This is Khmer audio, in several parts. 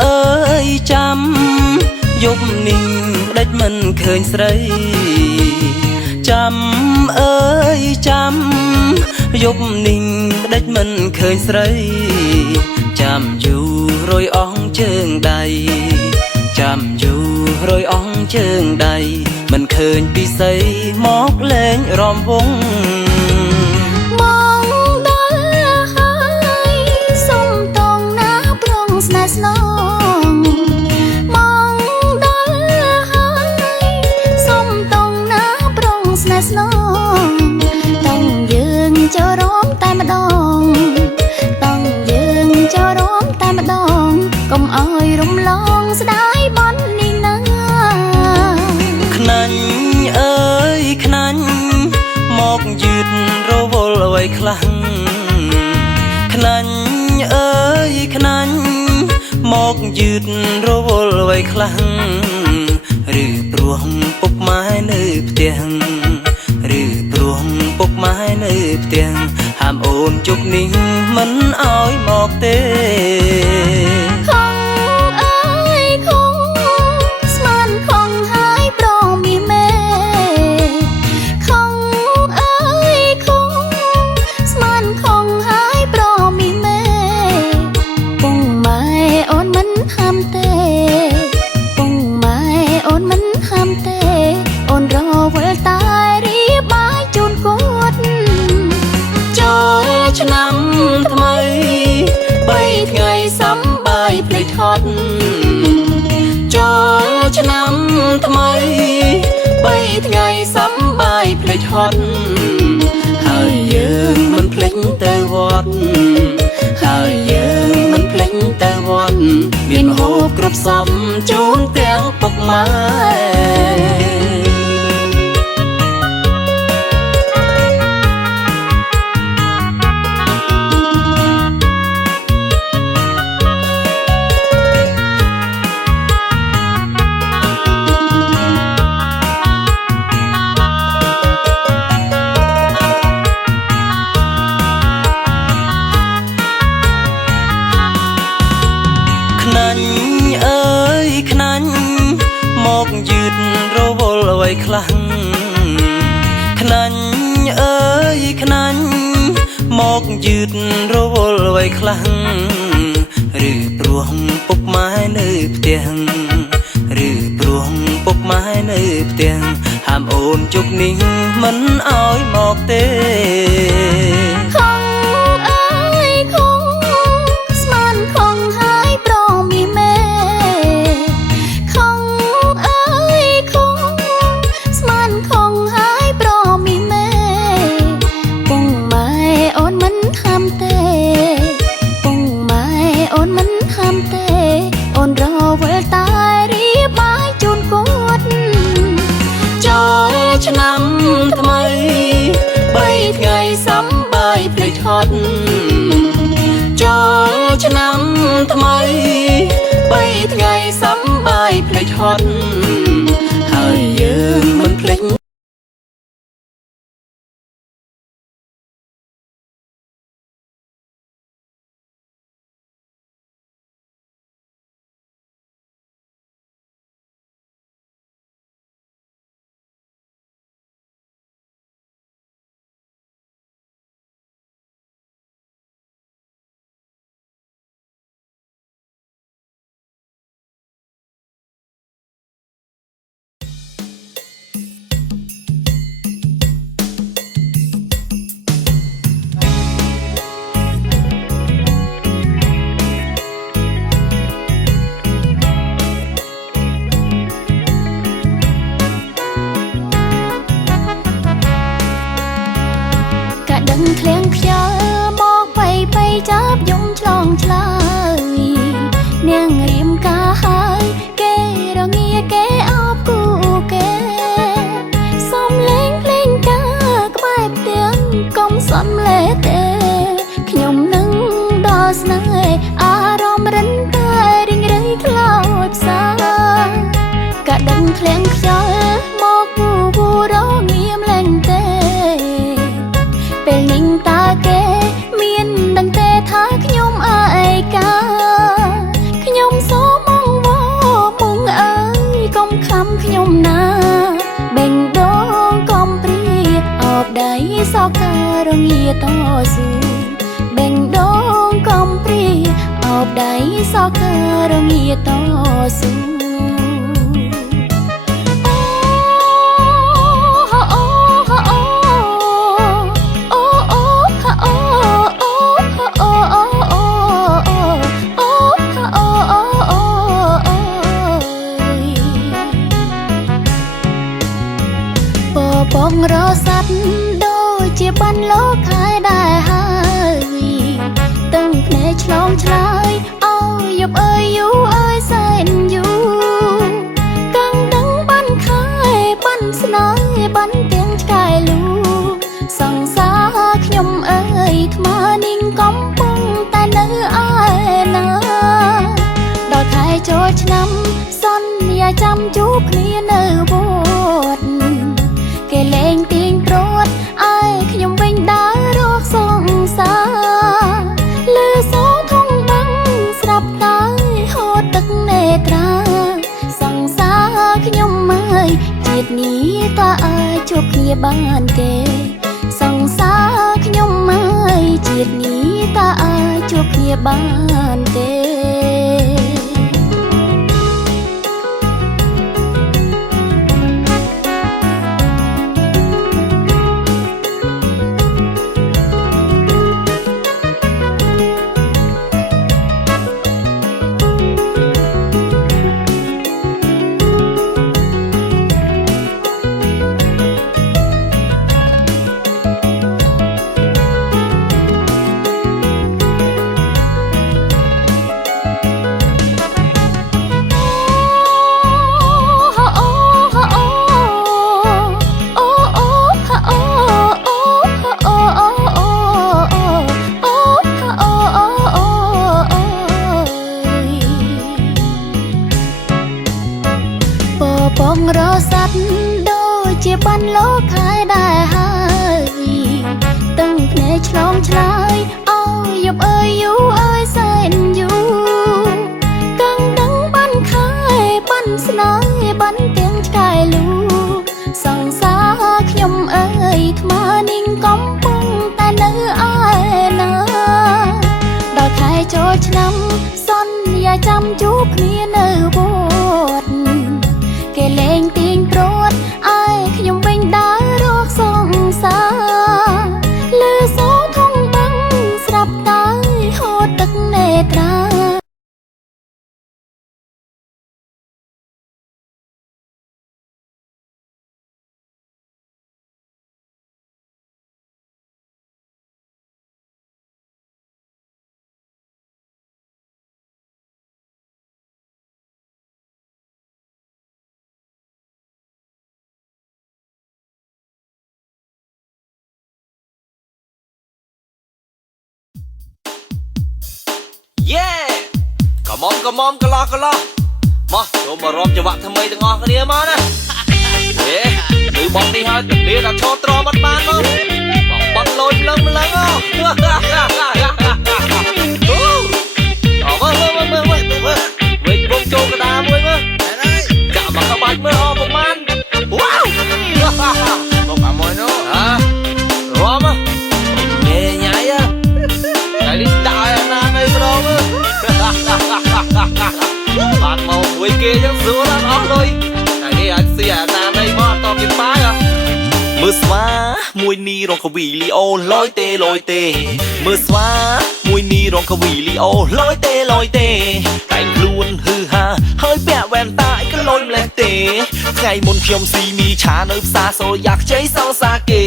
เอ้ยยกนิ่งเด็ดมันเคยใส่เอ้ยยกนิ่งเด็ดมันเคยใส่อยู่รอยอ่องเชิงใดอยู่รอยอ่องเชิงใดมันเคยปีใสหมอกแรงรอมวงมองดอลหายส่งตรงหน้าปรองสนาสนองมองดอลหายส่งตรงหน้าปรองสนาสนองต้องยืนเจ้าร้องแต่มาดองต้องยืนเจ้าร้องแต่มาดองก้มอ้อยรุมลองสดายบอนนี่นาขนันเอ้ยขนันหมอกยืดโรวลไว้คลังขนันเอ้ยขนันหมอกยืดโรวลไว้คลังหรือปรวงปุกไม้เนื้อเตียงหรือปรวงปุกไม้เนื้อเตียงห้ามโอนจุกนิ่งมันอ้อยหมอกเตคงเอ้ยคงสมันคงหายโปรมีแม่คงเอ้ยคงสมันคงหายโปรมีแม่ปุ่งไม้โอนมันห้ามเตปุ่งไม้โอนมันห้ามเตโอนรอเวลตายรีบายจูนกดจอชนำทำไมใบไงซ้ำใบเพลยทอดจอชนำทำไมใบไงซ้ำใบเพลยทอดหายเยิงมันเพลงแต่วอดหายเยิงมันเพลงแต่วอดเวียนโหกรบซ้ำจูนเตียงปกไม้ขนันเอ้ยขนันหมอกยืดโรวลไว้คลังขนันเอ้ยขนันหมอกยืดโรวลไว้คลังหรือปรวงปุกไม้เนื้อเตียงหรือปรวงปุกไม้เนื้อเตียงห้ามโอนจุกนิ่งมันอ้อยหมอกเตคงเอ้ยคงสมันคงหายโปรมีแม่คงเอ้ยคงสมันคงหายโปรมีแม่ปุ่งไม้โอนมันห้ามเตปุ่งไม้โอนมันห้ามเตโอนรอเวลตายรีบายจูนกดจอชนำทำไมใบไงซ้ำใบเพลยทอดจอชนำทำไมใบไงซ้ำใบเพลยทอดหายเยิงมันเพลง ងារតស៊ូបេងដូងកំព្រាអោបដៃសោករងារតស៊ូបងរស័ព្ទដូចជាបានលោកខែដែរហើយទឹងភ្នែកឆ្លងឆ្លើយអើយយប់អើយយូអើយសែនយូកាំងដឹងបានខែបានស្នេហ៍បានទាំងឆ្កែលូសង្សារខ្ញុំអើយថ្មនាងកំពុងតែនៅឯណាដល់ខែចូលឆ្នាំសន្យាចាំជួបគ្នានៅវត្តគេលេងទាញព្រួតឲ្យខ្ញុំវិញដើររកសងសាលឺសូរធុងបាំងស្រាប់តែហូរទឹកនេត្រាសង្សារខ្ញុំហើយជាតិនេះតើអាចជួបគ្នាបានទេសង្សារខ្ញុំហើយជាតិនេះតើអាចជួបគ្នាបានទេ បងរស័ព្ទដូចជាបានលោកខែដែរហើយទឹងភ្នែកឆ្លងឆ្លើយអើយយប់អើយយូអើយសែនយូកាំងដឹងបានខែបានស្នេហ៍បានទាំងឆ្កែលូសង្សារខ្ញុំអើយថ្មនាងកំពុងតែនៅឯណាដល់ខែចូលឆ្នាំសន្យាចាំជួបគ្នានៅវត្តគេលេងទាញព្រួតឲ្យខ្ញុំវិញដើររកសងសាលឺសូរធុងបាំងស្រាប់តែហូរទឹកនេត្រា Yeah កំមកន្លោះមកចូលមករំចង្វាក់ថ្មីទាំងអស់គ្នាមកណាគឺបងនេះហើយទៅគ្នាដល់ឈរត្រមអត់បានមកបងបាត់លុយម្លឹងអូអើវិញបងចូលកដាមួយមើលចាក់មកក្បាច់មើលអស់ប្រហែលវ៉ាវបងអាមួយនោះរំញ៉ៃញ៉ៃតែនេះដាក់ឲ្យណានៅក្រមបានមកមួយគេចឹងស្រួលអស់លុយតែគេអាចស៊ីអាណានៃមកតបពីប៉ាមើលស្វាមួយនេះរងកវីលីអូលយទេមើលស្វាមួយនេះរងកវីលីអូលយទេតែខ្លួនហឺហាហើយពាក់វ៉ែនតាអីក៏លយម្លេះទេថ្ងៃមុនខ្ញុំស៊ីមីឆានៅផ្សារសូយ៉ាខ្ចីសងសាគេ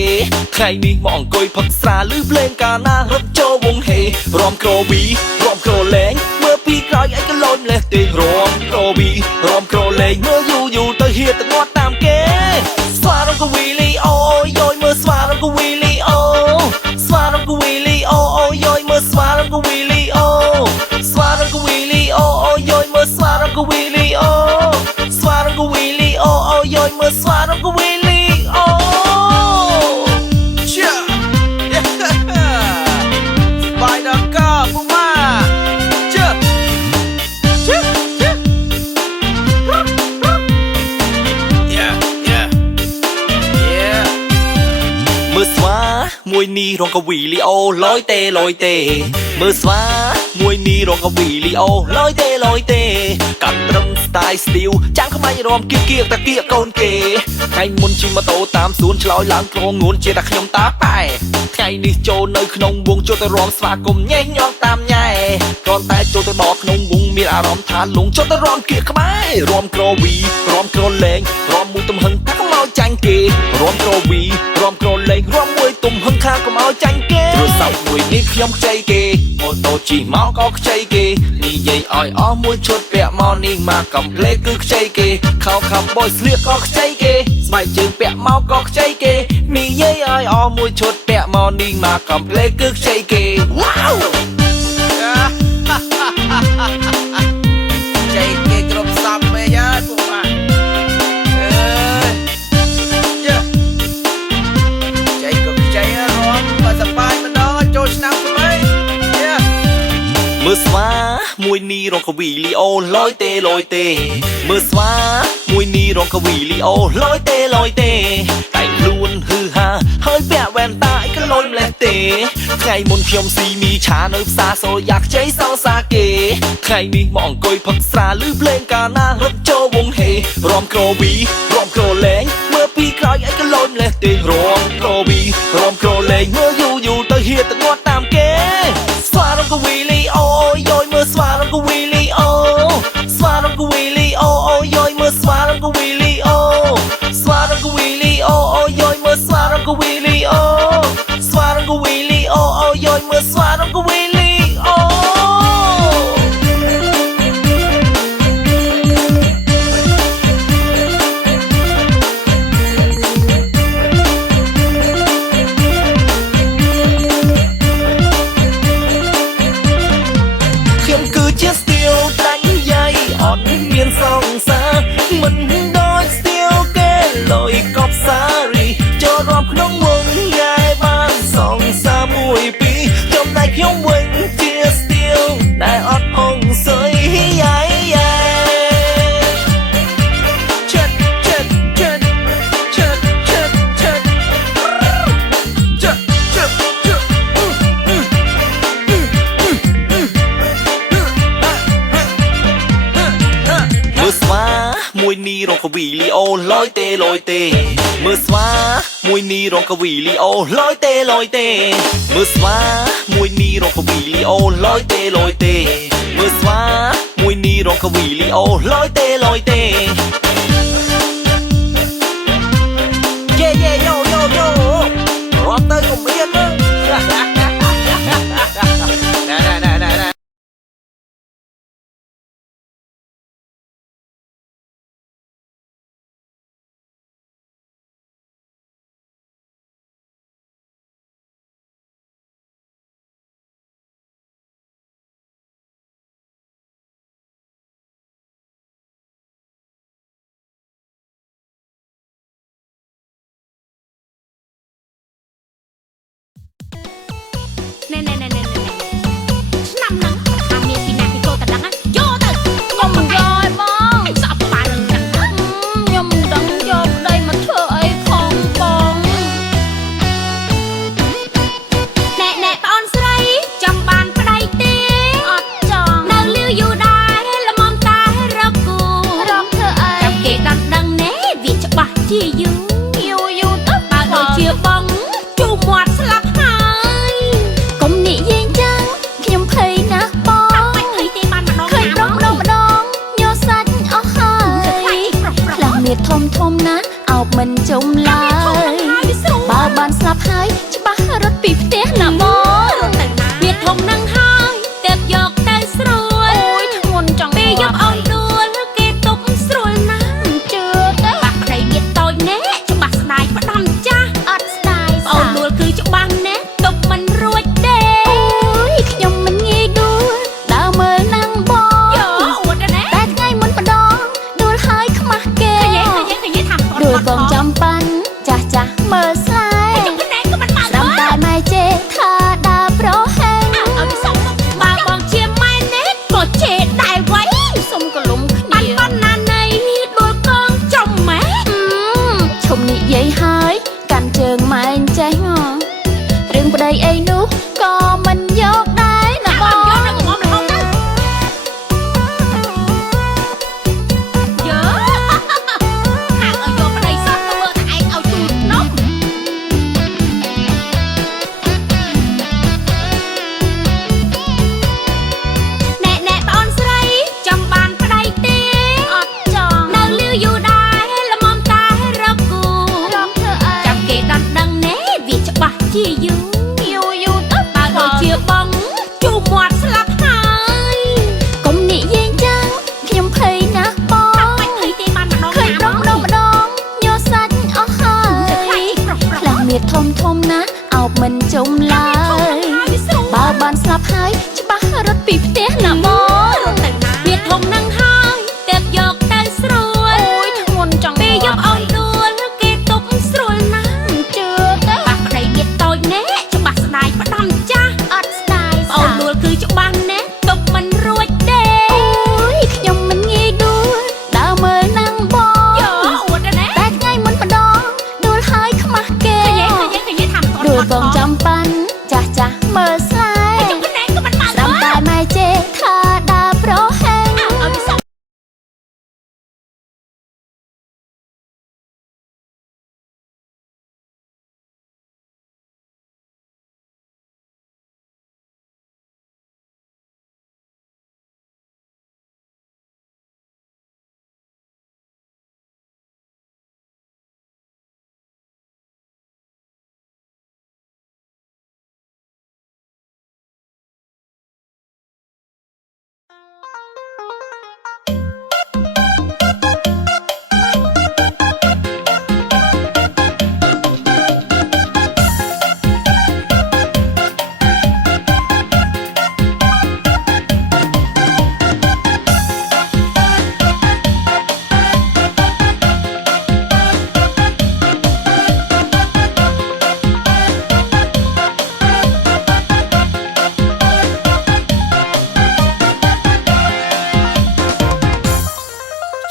ថ្ងៃនេះមកអង្គុយផឹកស្រាលឺភ្លេងកាណារត់ចូលវងហេរំក្រវីរំក្រលេងមើលពីក្រោយអីក៏លយម្លេះទេរំក្រវីរំក្រលេងមើលយូរទៅហៀទៅងាត់តាមគេស្វារងកវីលីអូយយមើលស្វារងកវីលីអូស្វារងកវីលីអូយយមើលស្វារងកវីលីអូស្វារងកវីលីអូយយមើលស្វារងកវីលីអូស្វារងកវីលីអូយយមើលស្វារងកវីលីអូបាយដល់កពុំមួយ មួយនេះរងកវីលីអូលយទេលយទេមើលស្វាមួយនេះរងកវីលីអូលយទេលយទេកាត់ត្រឹម style ស្ទីលចាំងខ្មាញ់រំគៀកគៀកតាគៀកកូនគេថ្ងៃមុនជិះម៉ូតូតាមសួនឆ្លោយឡើងក្រងួនជាតែខ្ញុំតាប៉ែថ្ងៃនេះចូលនៅក្នុងវងចូលទៅរំស្វាគមន៍ញ៉េញញងតាមញ៉ែគ្រាន់តែចូលទៅដល់ក្នុងវងមានអារម្មណ៍ថាលងចូលទៅរំគៀកក្បែររំក្រវីរំក្រលេងរំមួយទំហឹងថាកុំឲ្យចាញ់គេរំក្រវីរំក្រលេងរំមួយទំហឹងថាកុំឲ្យចាញ់គេទូរស័ព្ទមួយនេះខ្ញុំខ្ចីគេម៉ូតូជិះមកក៏ខ្ចីគេនិយាយឲ្យអស់មួយឈុតពាក់មកនេះមកកំភ្លេគឺខ្ចីគេខោខាំបយស្លៀកក៏ខ្ចីគេស្បែកជើងពាក់មកក៏ខ្ចីគេនិយាយឲ្យអស់មួយឈុតពាក់មកនេះមកកំភ្លេគឺខ្ចីគេវ៉ាវចៃគេគ្រប់សពពេកហើយពួកម៉ាក់អើយចៃក៏ខ្ចីរំបើសបាយម្ដងចូលឆ្នាំថ្មីមើលស្វាមួយនេះរងកវីលីអូលយទេលយទេមើលស្វាមួយនេះរងកវីលីអូលយទេលយទេតែខ្លួនហឺហាហើយពាក់វ៉ែនតាអីក៏លយម្លេះទេថ្ងៃមុនខ្ញុំស៊ីមីឆានៅផ្សារសូយ៉ាខ្ចីសងសាគេថ្ងៃនេះមកអង្គុយផឹកស្រាឮភ្លេងកាណារត់ចូលវងហេរំក្រវីរំក្រលេងមើលពីក្រោយអីក៏លយម្លេះទេរំក្រវីរំក្រលេងមើលយូរទៅហៀទៅងាត់តាមគេស្វារងកវីលីអូយយមើលស្វារងកវីលីអូស្វារងកវីលីអូយយមើលស្វារងកវីលីអូស្វារងកវីលីអូយយមើលស្វារងកវីលីអូស្វារងកវីលីអូយយមើលស្វារងកវីលីអូជាស្ទៀវដាច់យាយអត់មានសងសាមិនដូចស្ទៀវគេលុយកប់សារីចូលរួមក្នុងវងយាយបានសងសាមួយពីរចំណែកខ្ញុំវិញជាស្ទៀវដែលអត់អងសុយយាយយាយចិត្តចិត្តចិត្តចិត្តចិត្តចិត្តចិត្តចិត្តមើលស្វាមួយនេះរងកវីលីអូលយទេលយទេមើលស្វាមួយនេះរងកវីលីអូលយទេលយទេមើលស្វាមួយនេះរងកវីលីអូលយទេលយទេមើលស្វាមួយនេះរងកវីលីអូលយទេលយទេយេយេយោយោយោរត់ទៅកុំមានណាឆ្នាំហ្នឹងថាមានពីណាគេចូលតដឹងយកទៅខ្ញុំមិនយកឯបងសក់ប៉ានឹងចឹងខ្ញុំមិនដឹងយកប្តីមកធ្វើអីផងបងណែប្អូនស្រីចង់បានប្តីទេអត់ចង់នៅលីវយូរដែរល្មមតែរកគូរកធ្វើអីចាំគេដល់ដឹងណែវាច្បាស់ជាយូរទៅបើដូចជាបងជូមាត់ស្លាប់ហើយកុំនិយាយចឹងខ្ញុំភ័យណាស់បងមិនភ័យទេបានម្ដងឃើញប្រុសម្ដងញ័រសាច់អស់ហើយខ្លាំងមាសធំណាស់អោបមិនចុំឡើយបើបានស្លាប់ហើយច្បាស់រត់ពីផ្ទះណាបងមាសធំនឹងហើយតែយកទៅស្រួលអូយធ្ងន់ចង់ពេលយកអូនដួលគេទុកស្រួលណាស់ជឿទៅបាក់ប្តីមាសតូចណែច្បាស់ស្ដាយផ្ដំចាស់អត់ស្ដាយអូនដួលគឺច្បាស់ណែទុកមិនរួចទេអូយខ្ញុំមិនងាយដួលដើរមើលនឹងបងយោអួតណាតែថ្ងៃមុនម្ដងដួលហើយខ្មាស់គេដួលកងចំប៉ាន់ចាស់មើលស្លាយស្ដាំតែម៉ែចេះថា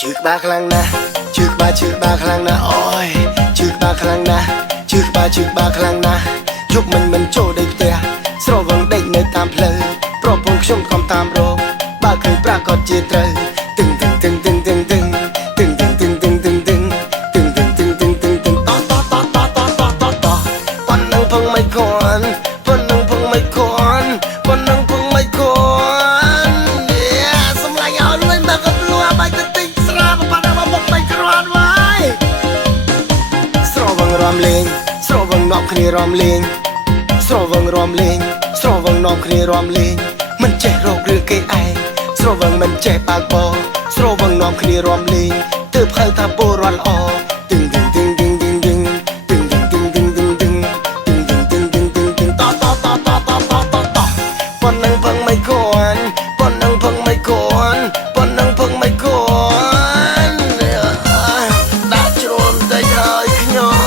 ชื่อบ้าคลั่งนะชื่อบ้าคลั่งนะโอ้ยชื่อบ้าคลั่งนะชื่อบ้าคลั่งนะยุบมันโจได้เตียสระวังเด็กในตามเพลอเพราะพงชมคำตามโรคบ้าเคยปรากฏเจตรตึงปนนังพงไม่ควรปนนังพงไม่ควรปนนังพงไม่ควรสมัยเอาเลยมากับลัวไปติดสระปนนังมาบอกไม่ครอนไว้สระวังรอมเลงสระวังนอกคณีรอมเลงสระวังรอมเลงสระวังนอกคณีรอมเลงมันเจ็บโรคเรื่องเกยไอสระวังมันเจ็บปากบอสระวังนอกคณีรอมเลงเติบให้ทาโบรอนอตึงปนนังพังไม่ควรปนนังพังไม่ควรปนนังพังไม่ควรดาจรมได้หายขยม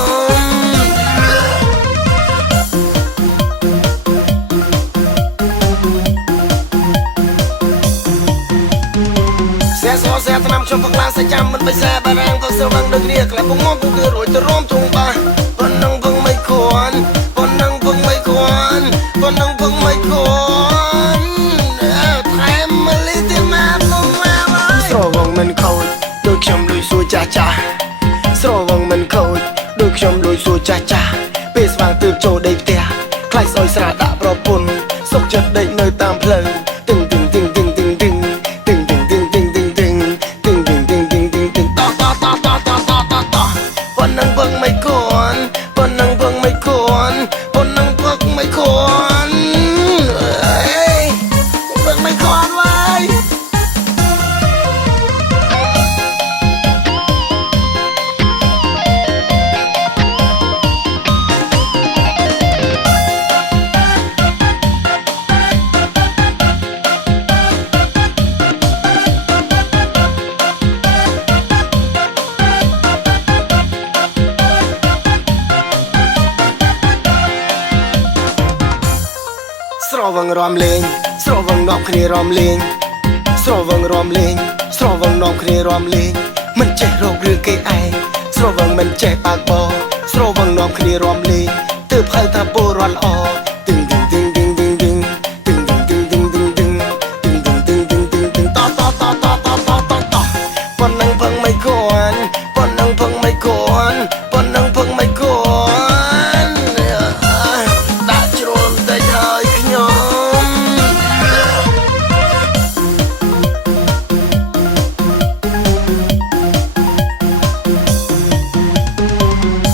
เสียทนำชมพังลาใส่จำมันไปแซ่บแรงก็เสือวังดึกเรียกและพงมองพงคือรวยจะร่วมทุงปะปนนังพังไม่ควรปนนังพังไม่ควรปนนังพังไม่ควรแถมมาลิติมาลงมาไว้สระวังมันเขาโดยชมลุยสู่จ้าสระวังมันเขาโดยชมลุยสู่จ้าเปสวางตืบโจได้เตียใครซอยสระดาประปุ่นสกจัดได้เนยตามเพลิงตึงปนนังเพิ่งไม่ควรปนนังเพิ่งไม่ควรปนนังเพิ่งไม่ควรเพิ่งไม่ควรไว้สระวังรอมเลงสระวังนอกคณีรอมเลงสระวังรอมเลงสระวังนอกคณีรอมเลงมันเจ็บโรคเรื่องเกยไอสระวังมันเจ็บปากบอสระวังนอกคณีรอมเลงเติบให้ทาโบรอนอตึงปนนังพังไม่ควรปนนังพังไม่ควรปนนังพังไม่ควรดาจรมได้หายขยม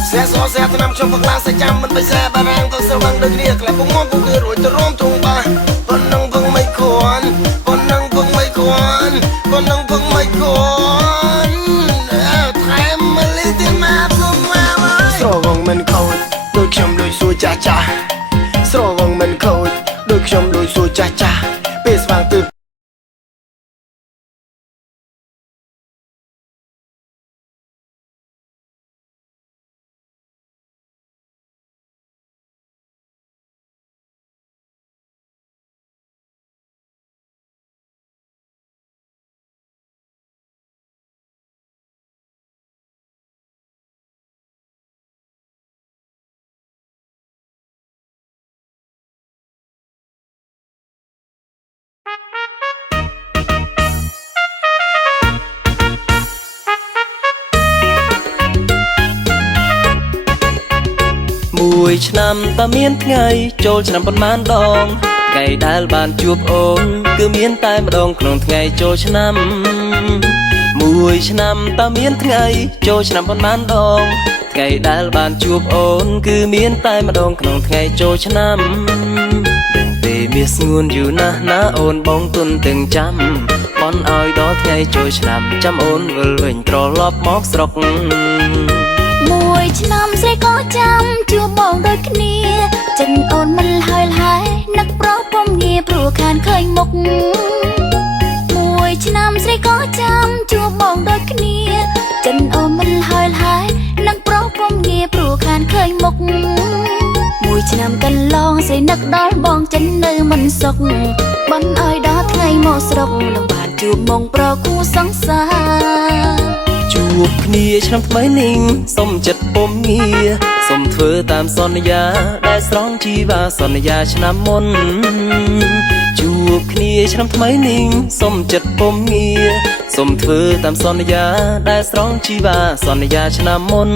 เสียทนำชมพักลาใส่จำมันไปแซ่บแรงก็เสือวังดึกเรียกและพงมองพงคือรวยจะร่วมทุงปะปนนังพังไม่ควรปนนังพังไม่ควรปนนังพังไม่ควรแถมมาลิติมาลงมาไว้สระวังมันเขาโดยชมลุยสู่จ้าสระวังมันเขาโดยชมลุยสู่จ้าเปสวางตืบមួយឆ្នាំតើមានថ្ងៃចូលឆ្នាំប៉ុន្មានដងថ្ងៃដែលបានជួបអូនគឺមានតែម្ដងក្នុងថ្ងៃចូលឆ្នាំមួយឆ្នាំតើមានថ្ងៃចូលឆ្នាំប៉ុន្មានដងថ្ងៃដែលបានជួបអូនគឺមានតែម្ដងក្នុងថ្ងៃចូលឆ្នាំដឹងទេមាសស្ងួនយូរណាស់ណាអូនបងទុនទាំងចាំបន់ឲ្យដល់ថ្ងៃចូលឆ្នាំចាំអូនវិលវិញត្រឡប់មកស្រុកមួយឆ្នាំស្រីក៏ចាំជួបបងដូចគ្នាចិនអូនមិនហើយនឹកប្រពំងារព្រោះខានឃើញមុខមួយឆ្នាំស្រីក៏ចាំជួបបងដូចគ្នាចិនអូនមិនហើយនឹកប្រពំងារព្រោះខានឃើញមុខមួយឆ្នាំកន្លងស្រីនឹកដល់បងចិននៅមិនសុខបន់ឲ្យដល់ថ្ងៃមកស្រុកនឹងបាន ជួបមកប្រគូសង្សារជួបគ្នាឆ្នាំថ្មីនេះសុំចិត្តពុំងារសុំធ្វើតាមសន្យាដែលស្រង់ជីវ៉ាសន្យាឆ្នាំមុនជួបគ្នាឆ្នាំថ្មីនេះសុំចិត្តពុំងារសុំធ្វើតាមសន្យាដែលស្រង់ជីវ៉ាសន្យាឆ្នាំមុន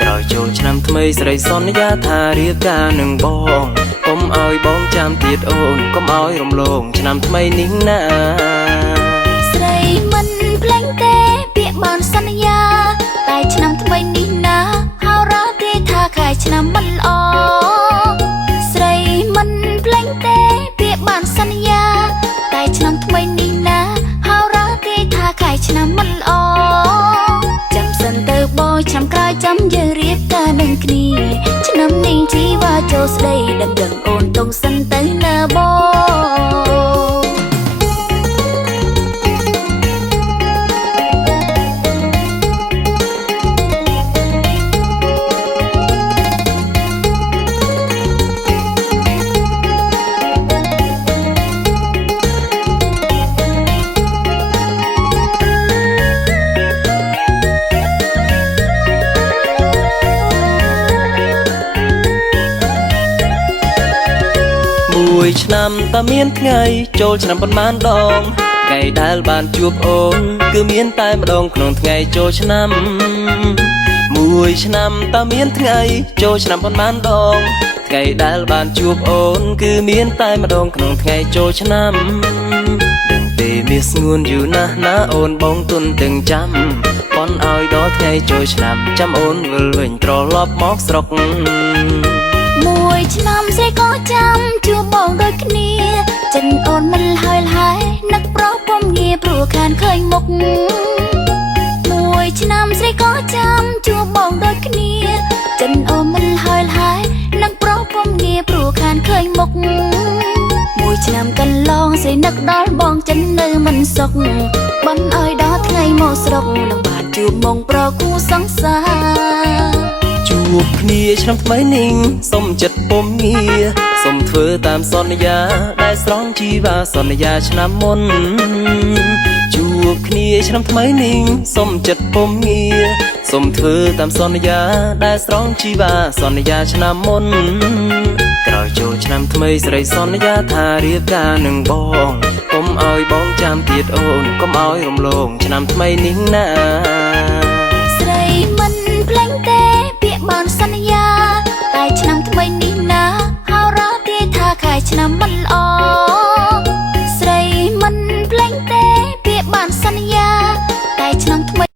ក្រោយចូលឆ្នាំថ្មីស្រីសន្យាថារៀបការនឹងបងកុំឲ្យបងចាំទៀតអូនកុំឲ្យរំលងឆ្នាំថ្មីនេះណាស្រីមិនភ្លេចទេពាក្យបានសន្យាតែឆ្នាំថ្មីនេះណាហៅរ៉ាទេថាខែឆ្នាំមិនល្អស្រីមិនភ្លេចទេពាក្យបានសន្យាតែឆ្នាំថ្មីនេះណាហៅរ៉ាទេថាខែឆ្នាំមិនល្អចាំសិនទៅបងឆ្នាំក្រោយចាំយើងរៀបការនឹងគ្នាឆ្នាំនេះជីវ៉ាចូលស្ដីដឹងអូនតងសិនទៅណាបងមួយឆ្នាំតើមានថ្ងៃចូលឆ្នាំប៉ុន្មានដងថ្ងៃដែលបានជួបអូនគឺមានតែម្ដងក្នុងថ្ងៃចូលឆ្នាំមួយឆ្នាំតើមានថ្ងៃចូលឆ្នាំប៉ុន្មានដងថ្ងៃដែលបានជួបអូនគឺមានតែម្ដងក្នុងថ្ងៃចូលឆ្នាំដឹងទេមាសស្ងួនយូរណាស់ណាអូនបងទុនទាំងចាំប៉ុនឲ្យដល់ថ្ងៃចូលឆ្នាំចាំអូនវិលវិញត្រឡប់មកស្រុកមួយឆ្នាំស្រីក៏ចាំជួបបងដូចគ្នាចិនអូនមិនហើយនឹកប្រុសពុំងាព្រោះខានឃើញមុខមួយឆ្នាំស្រីក៏ចាំជួបបងដូចគ្នាចិនអូនមិនហើយនឹកប្រុសពុំងាព្រោះខានឃើញមុខមួយឆ្នាំកន្លងស្រីនឹកដល់បងចិននៅមិនសុខបានឲ្យដល់ថ្ងៃមកស្រុកនឹងបានជួបមកប្រគូសង្សារជួបគ្នាឆ្នាំថ្មីនេះសុំចិត្តពុំងារសុំធ្វើតាមសន្យាដែលស្រង់ជីវ៉ាសន្យាឆ្នាំមុនជួបគ្នាឆ្នាំថ្មីនេះសុំចិត្តពុំងារសុំធ្វើតាមសន្យាដែលស្រង់ជីវ៉ាសន្យាឆ្នាំមុនក្រោយចូលឆ្នាំថ្មីស្រីសន្យាថារៀបការនឹងបងកុំឲ្យបងចាំទៀតអូនកុំឲ្យរំលងឆ្នាំថ្មីនេះណាស្រីមិនភ្លេចទេពាក្យបានសន្យាតែឆ្នាំថ្មីនេះណាហៅរ៉ាទេថាខែឆ្នាំមិនល្អស្រីមិនភ្លេចទេពាក្យបានសន្យាតែឆ្នាំថ្មី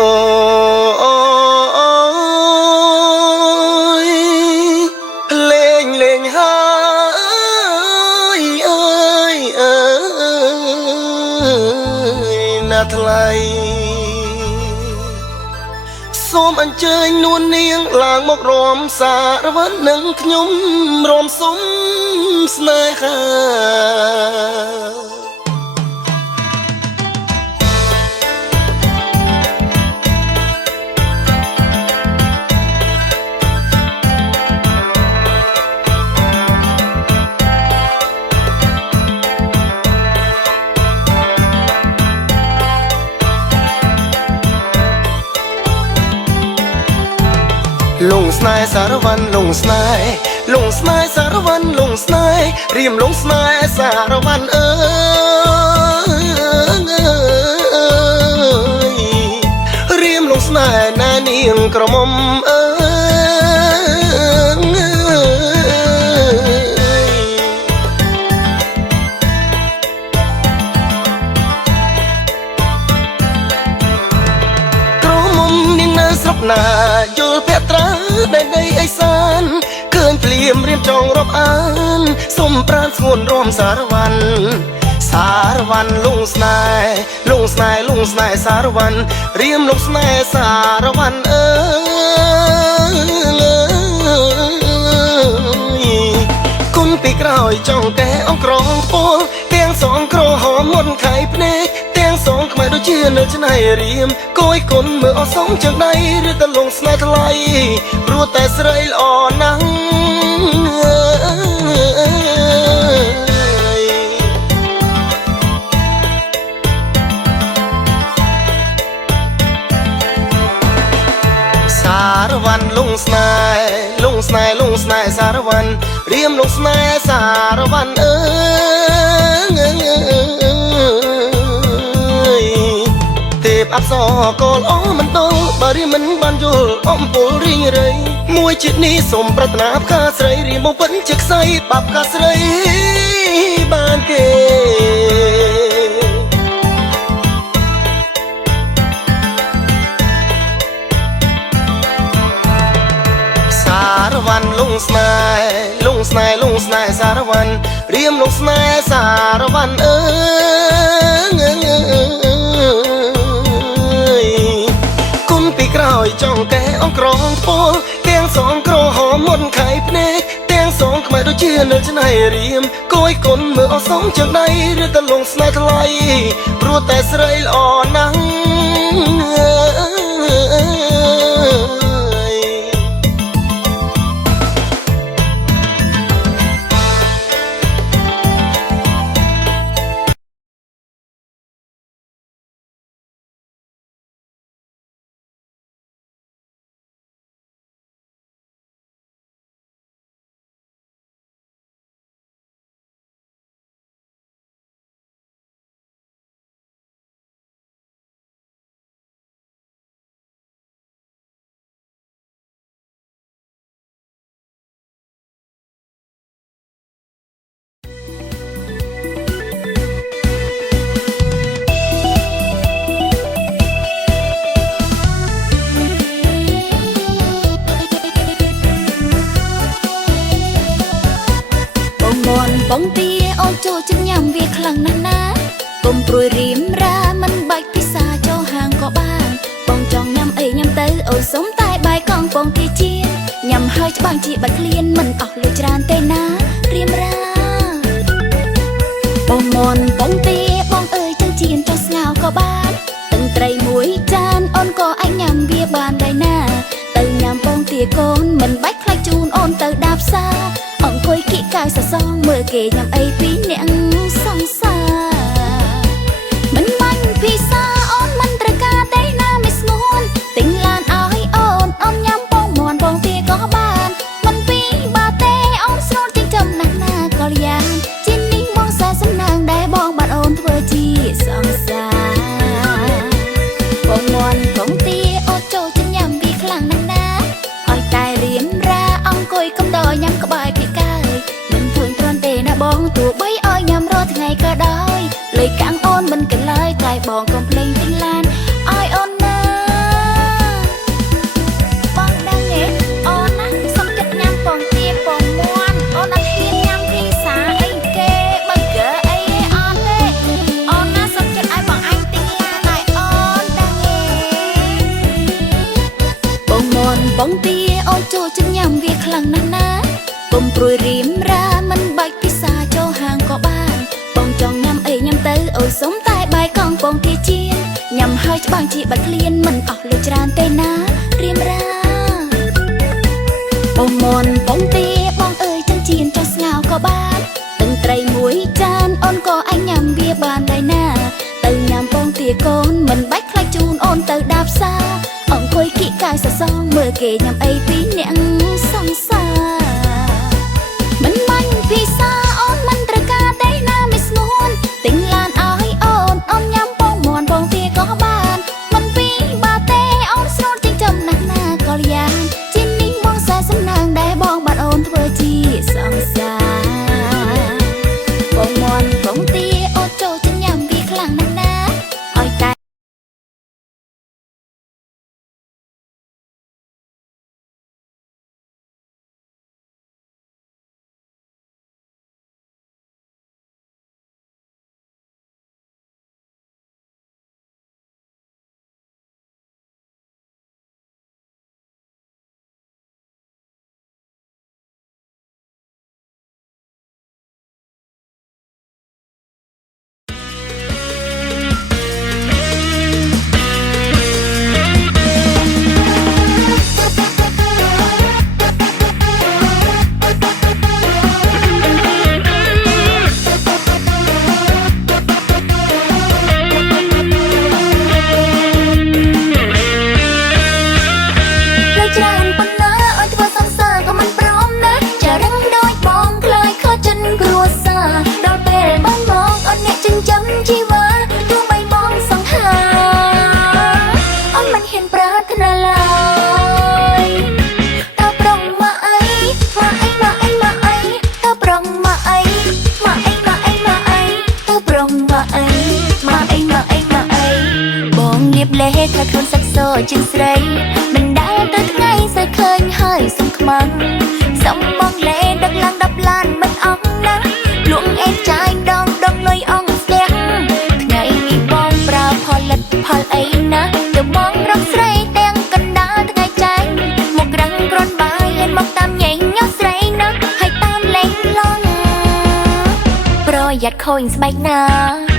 អូយលេងលេងហើយអើយអើយណាថ្លៃសូមអញ្ជើញនួននាងឡើងមករំសារវ័ននឹងខ្ញុំរំសុំស្នេហាលងស្នេហ៍សារវ័នលងស្នេហ៍លងស្នេហ៍សារវ័នលងស្នេហ៍រៀមលងស្នេហ៍សារវ័នអើយរៀមលងស្នេហ៍ណែនាងក្រមុំអើក្រមុំនាងនៅស្រុកណាយល់ភត្រាដីអេសានឃើញភ្លៀមរៀមចងរាប់អានសុំប្រានស្ងួនរំសារវ័នសារវ័នលងស្នេហ៍លងស្នេហ៍លងស្នេហ៍សារវ័នរៀមលងស្នេហ៍សារវ័នអើយគុណពីក្រោយចង់តែអង្ក្រងពលទាំងសងក្រហមមុនខៃភ្នែកទាំងសងខ្មែរដូចជានៅច្នៃរៀមគួយគុណមើលអសងចឹងដៃឬតលងស្នេហ៍ថ្លៃព្រោះតែស្រីល្អណាស់សារវ័នលងស្នេហ៍លងស្នេហ៍លងស្នេហ៍សារវ័នរៀមលងស្នេហ៍សារវ័នអើយទេពអប្សរក៏ល្អមិនដល់បើរៀមមិនបានយល់អំពូលរីងរៃមួយជាតិនេះសូមប្រាថ្នាផ្កាស្រីរៀមមកពិនជាខ្សែបាប់ផ្កាស្រីបានគេសារវ័នលងស្នេហ៍លងស្នេហ៍លងស្នេហ៍សារវ័នរៀមលងស្នេហ៍សារវ័នអើយគុណពីក្រោយចង់តែអង្ក្រងពលទាំងសងក្រហមមុនខៃភ្នែកទាំងសងខ្មែរដូចជានៅច្នៃរៀមគួយគុណមើលអសងចឹងដៃឬតលងស្នេហ៍ថ្លៃព្រោះតែស្រីល្អណាស់បងទាអូនចូលចិត្តញ៉ាំវាខ្លាំងណាស់ណាកុំព្រួយរៀមរាមិនបាច់ពិសាចូលហាងក៏បានបងចង់ញ៉ាំអីញ៉ាំទៅអូនសុំតែបាយកងបងទាជាញ៉ាំហើយច្បាស់ជាបាច់ឃ្លានមិនអស់លុយច្រើនទេណារៀមរាបងមនបងទាបងអើយចឹងជៀនចង់ស្ងោក៏បានទឹកត្រីមួយចានអូនក៏អាចញ៉ាំវាបានដែរណាទៅញ៉ាំបងទាកូនមិនបាច់ខ្លាចជូនអូនទៅដាបសាអង្គុយគិកាយសសងមើលគេញ៉ាំអីពីអ្នកសង្សារមិនបាញ់ពិសាអូនមិនត្រូវការទេណាមិនស្ងួនទិញឡានឲ្យអូនញ៉ាំបងមន់បងទាក៏បានមិនពីបាទេអូនស្រូតចិញ្ចឹមណាស់ណាក៏យ៉ាងជានេះបងសែសំណាងដែលបងបានអូនធ្វើជាសង្សារបងមន់បងទាអូនចូលចិត្តញ៉ាំវាខ្លាំងណាស់ណាឲ្យតែរៀមរាអង្គុយកំដរញ៉ាំក្បែរពីកាយមិនធន់ទ្រាំទេណាបងទោះបីឲ្យញ៉ាំរាល់ថ្ងៃក៏ដោយលុយកាំងអូនមិនកន្លើយតែបងកុំភ្លេងទិញឡានឲ្យអូនណា បងទាអូនចូលជិះញ៉ាំវាខ្លាំងណាស់ណាកុំព្រួយរៀមរាមិនបាច់ពិសាចូលហាងក៏បានបងចង់ញ៉ាំអីញ៉ាំទៅអូយសុំតែបាយកង់បងទាជៀនញ៉ាំហើយច្បាំងជាបាត់ក្លៀនមិនអស់លុយច្រើនទេណារៀមរាបងមនបងទាបងអើយចង់ជៀនចង់ស្ងោក៏បានទឹកត្រីមួយចានអូនក៏អាចញ៉ាំវាបានដែរណាទៅញ៉ាំបងទាកូនមិនបាច់ខ្លាចជូនអូនទៅដាបសាអង្គុយគៀកកាយសសងមើលគេញ៉ាំអីពីអ្នកសង្សារមិនបាញ់ពិសាអូនមិនត្រូវការទេណាមិនស្នួនទិញឡានឲ្យអូនអូនញ៉ាំបងមន់បងទាក៏បានមិនពីបាទេអូនស្រូតចិញ្ចឹមណាស់ណាកលយ៉ាងជានេះបងសែសំណាងដែលបងបានអូនធ្វើជាសង្សារបងមន់បងទាអូនចូលចិញ្ញ៉ាំវាខ្លាំងណាស់ណាឲ្យតែថាខ្លួនសាក់សជាងស្រីមិនដែលទៅថ្ងៃសើឃើញហើយសុំខ្មាំងសំបងលេដឹកឡើង10ឡានមិនអស់ណាលួងអេចាយដងលុយអងស្ទះថ្ងៃនេះបងប្រើផលិតផលអីណាទៅបងរកស្រីទាំងកណ្ដាលថ្ងៃចែងមករឹងក្រនបាយហ៊ានមកតាមញ៉ែងញ៉ោស្រីណាហើយតាមលេងឡងប្រយ័ត្នខូចស្បែកណា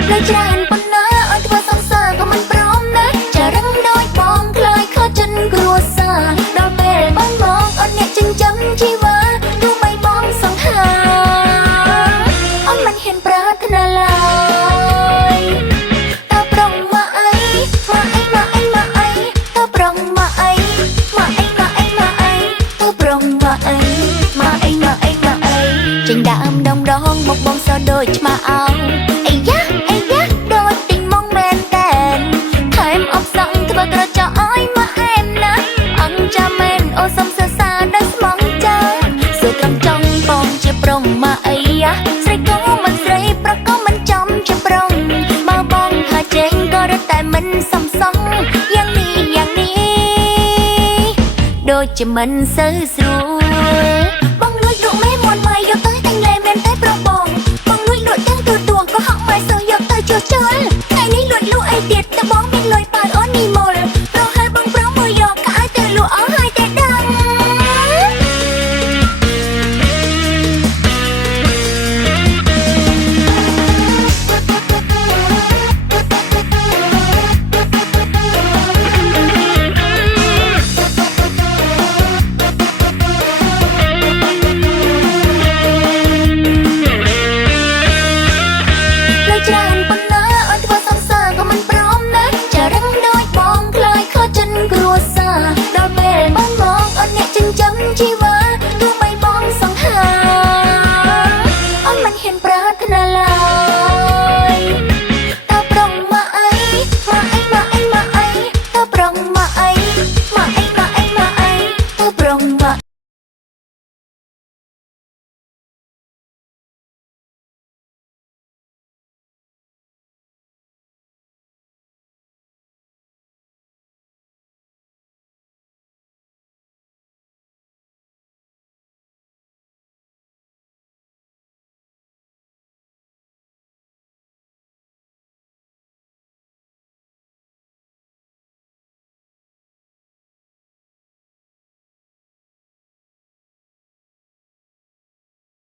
លើច្រើនប៉ុណ្ណាអត់ធ្វើសង្សារក៏មិនព្រមណាចារឹងដូចបងខ្លាយខកចិនគ្រួសារដល់ពេលបងមកអត់អ្នកចិញ្ចឹមជីវ៉ាទោះបីបងសង្ហាអត់មិនហ៊ានប្រាថ្នាឡើយតើប្រងមកអីមកអីមកអីមកអីតើប្រងមកអីមកអីមកអីមកអីតើប្រងមកអីមកអីមកអីមកអីចេញដើមដងមកបងសដូចឆ្មាអោអីយ៉ាអីយ៉ាដូចទិញមកមែនតែនថែមអបសង្ឃធ្វើក្រចកឲ្យមកអែមណាអង្ចាមែនអូសំសើសារដល់ស្មងចាសួរត្រង់ចង់បងជាប្រុងមកអីយ៉ាស្រីក៏មិនស្រីប្រក៏មិនចំជាប្រុងបើបងថាចេញក៏រត់តែមិនសំសងយ៉ាងនេះដូចជាមិនសូវស្រួលបងលួចលក់មេមន់មកយកទៅតែងលែមែនតែប្របងបងលួចលក់ទាំងទូទួងក៏ហក់មកសោះយកទៅជួសជុលថ្ងៃនេះលួចលក់អីទៀតតែបងមានលុយ